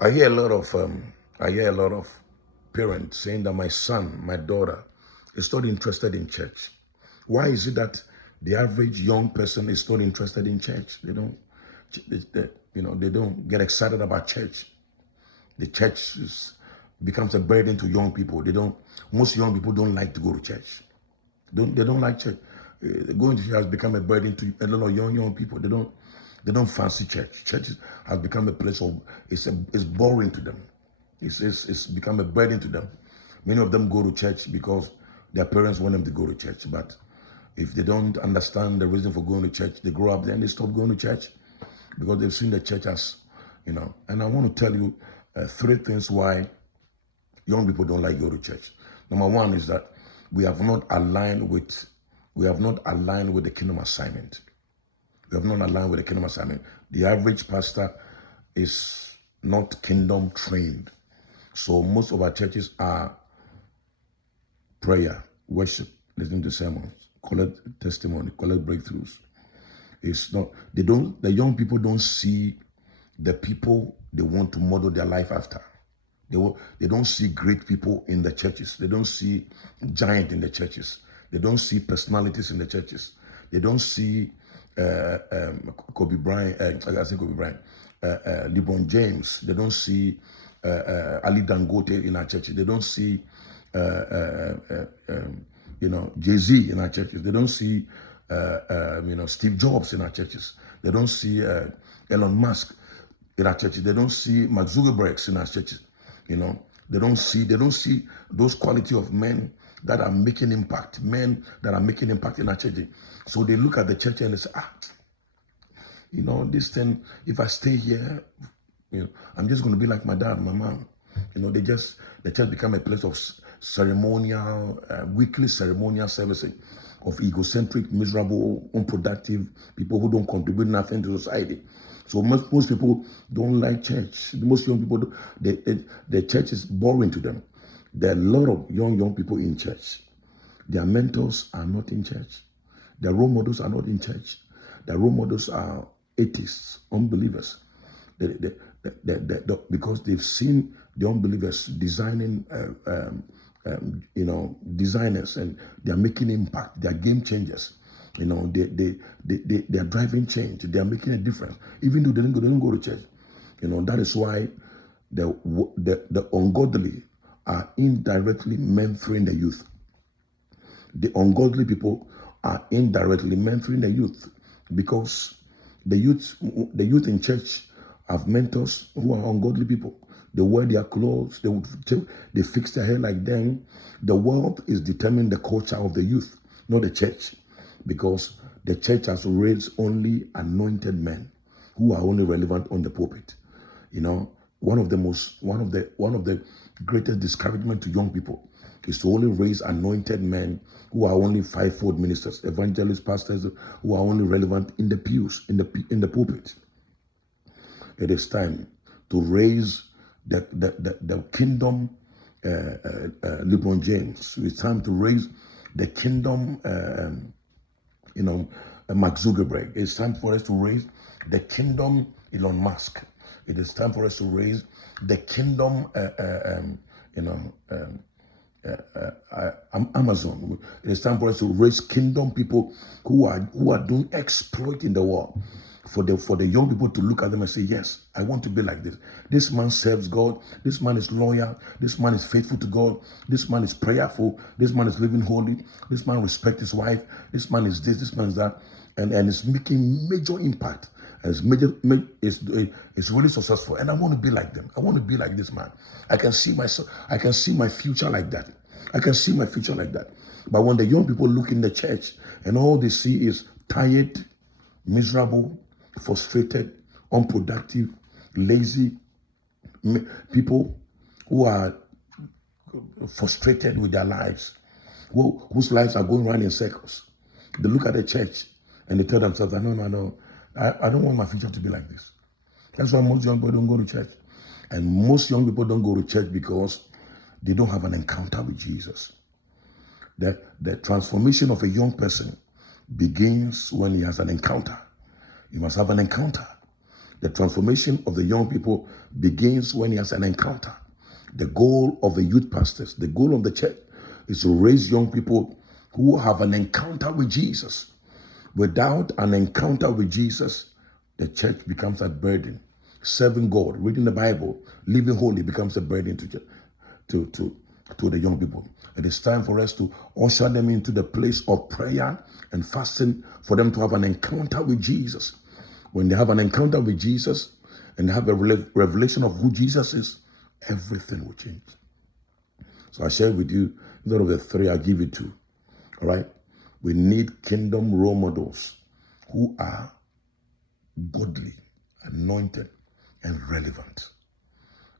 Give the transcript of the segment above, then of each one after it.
I hear a lot of parents saying that my son, my daughter, is not interested in church. Why is it that the average young person is not interested in church? They don't get excited about church. The church becomes a burden to young people. Most young people don't like to go to church. They don't like church. Going to church has become a burden to a lot of young people. They don't fancy church. Church has become a place of it's boring to them. It's become a burden to them. Many of them go to church because their parents want them to go to church. But if they don't understand the reason for going to church, they grow up then they stop going to church because they've seen the church as. And I want to tell you three things why young people don't like go to church. Number one is that we have not aligned with the kingdom assignment. We have not aligned with the kingdom assignment. The average pastor is not kingdom trained. So most of our churches are prayer, worship, listening to sermons, collect testimony, collect breakthroughs. It's not, the young people don't see the people they want to model their life after. They don't see great people in the churches. They don't see giant in the churches. They don't see personalities in the churches. They don't see Kobe Bryant, I say Kobe Bryant, LeBron James. They don't see Ali Dangote in our churches. They don't see Jay-Z in our churches. They don't see Steve Jobs in our churches. They don't see Elon Musk in our churches. They don't see Mark Zuckerberg in our churches. They don't see those quality of men that are making impact, men that are making impact in our church. So they look at the church and they say, this thing, if I stay here, I'm just going to be like my dad, my mom. The church become a place of ceremonial, weekly ceremonial servicing of egocentric, miserable, unproductive people who don't contribute nothing to society. So most people don't like church. Most young people, the church is boring to them. There are a lot of young people in church. Their mentors are not in church. Their role models are not in church. Their role models are atheists, unbelievers. Because they've seen the unbelievers designing, designers, and they're making impact. They're game changers. They are driving change. They are making a difference, even though they don't go to church. That is why the ungodly are indirectly mentoring the youth. The ungodly people are indirectly mentoring the youth because the youth in church have mentors who are ungodly people. They wear their clothes. They fix their hair like them. The world is determining the culture of the youth, not the church, because the church has raised only anointed men who are only relevant on the pulpit. One of the greatest discouragement to young people is to only raise anointed men who are only fivefold ministers, evangelists, pastors, who are only relevant in the pews, in the pulpit. It is time to raise the kingdom LeBron James. It's time to raise the kingdom Mark Zuckerberg. It's time for us to raise the kingdom Elon Musk. It is time for us to raise the kingdom Amazon. It is time for us to raise kingdom people who are doing exploit in the world. For the young people to look at them and say, yes, I want to be like this. This man serves God. This man is loyal. This man is faithful to God. This man is prayerful. This man is living holy. This man respects his wife. This man is this. This man is that. And it's making major impact. And it's really successful. And I want to be like them. I want to be like this man. I can see my future like that. I can see my future like that. But when the young people look in the church and all they see is tired, miserable, frustrated, unproductive, lazy people who are frustrated with their lives, whose lives are going around in circles. They look at the church and they tell themselves, no, I don't want my future to be like this. That's why most young people don't go to church. And most young people don't go to church because they don't have an encounter with Jesus. The transformation of a young person begins when he has an encounter. You must have an encounter. The transformation of the young people begins when he has an encounter. The goal of the youth pastors, the goal of the church is to raise young people who have an encounter with Jesus. Without an encounter with Jesus, the church becomes a burden. Serving God, reading the Bible, living holy becomes a burden to the young people. It is time for us to usher them into the place of prayer and fasting for them to have an encounter with Jesus. When they have an encounter with Jesus and they have a revelation of who Jesus is, everything will change. So I share with you, instead of the three, I give you two. All right? We need kingdom role models who are godly, anointed, and relevant.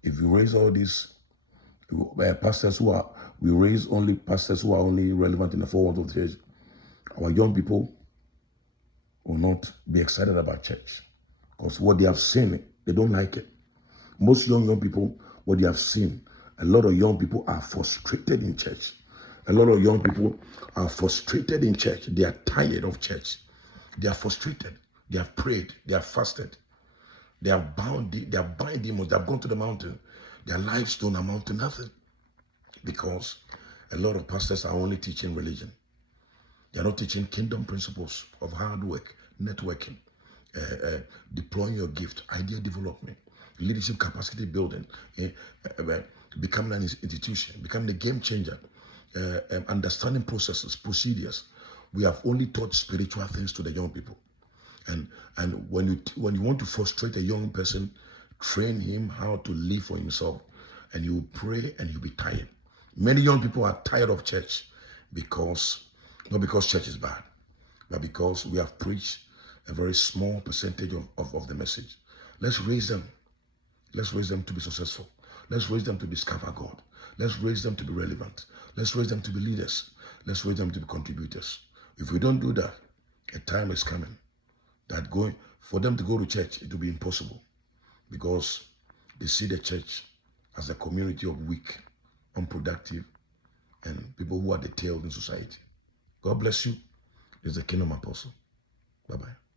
If you raise all these pastors we raise only pastors who are only relevant in the four walls of the church, our young people will not be excited about church. Because what they have seen, they don't like it. Most young people, what they have seen, a lot of young people are frustrated in church. A lot of young people are frustrated in church. They are tired of church. They are frustrated. They have prayed. They have fasted. They have bound demons. They have gone to the mountain. Their lives don't amount to nothing. Because a lot of pastors are only teaching religion. They are not teaching kingdom principles of hard work, networking, deploying your gift, idea development, leadership capacity building, becoming an institution, becoming a game changer, understanding processes, procedures. We have only taught spiritual things to the young people. And when you want to frustrate a young person, train him how to live for himself. And you pray and you'll be tired. Many young people are tired of church not because church is bad, but because we have preached a very small percentage of the message. Let's raise them. Let's raise them to be successful. Let's raise them to discover God. Let's raise them to be relevant. Let's raise them to be leaders. Let's raise them to be contributors. If we don't do that, a time is coming that for them to go to church, it will be impossible, because they see the church as a community of weak, unproductive, and people who are the tail in society. God bless you. This is the Kingdom Apostle. Bye-bye.